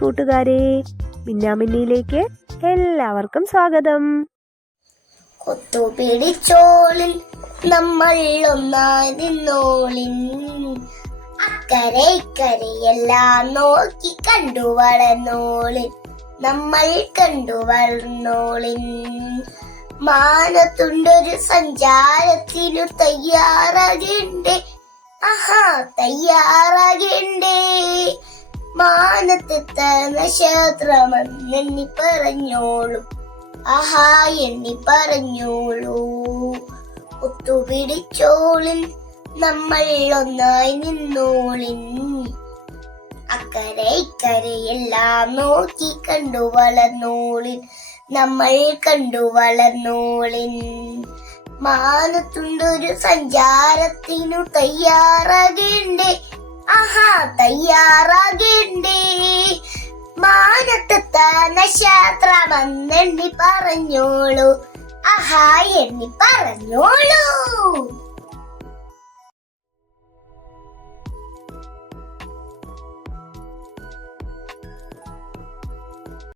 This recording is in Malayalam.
കൂട്ടുകാരെ, മിന്നാമിന്നിയിലേക്ക് എല്ലാവർക്കും സ്വാഗതം. കൊത്തുപിടിച്ചോളിൻ നമ്മൾ ഒന്നായി നിന്നോളിൻ, അക്കരെ ഇക്കരെയെല്ലാം നോക്കി കണ്ടു വളർന്നോളിൻ, നമ്മൾ കണ്ടു വളർന്നോളിൻ. മാനത്തുണ്ടൊരു സഞ്ചാരത്തിനു തയ്യാറാകേണ്ടേ, തയ്യാറാകേണ്ടേ. മാനത്തെത്ത നക്ഷത്രമെന്നെണ്ണി പറഞ്ഞോളൂ, എണ്ണി പറഞ്ഞോളൂ. ഒത്തുപിടിച്ചോളിൻ നമ്മൾ ഒന്നായി നിന്നോളിൻ, അക്കരെ ഇക്കരെയെല്ലാം നോക്കി കണ്ടു വളർന്നോളിൻ, നമ്മൾ കണ്ടു വളർന്നോളിൻ. മാനത്തുണ്ടൊരു സഞ്ചാരത്തിനു തയ്യാറാകേണ്ടേ, തയ്യാറാകേണ്ടേ. മാനത്തെത്ത നക്ഷത്രമെന്നെണ്ണി പറഞ്ഞോളൂ, എണ്ണി പറഞ്ഞോളൂ.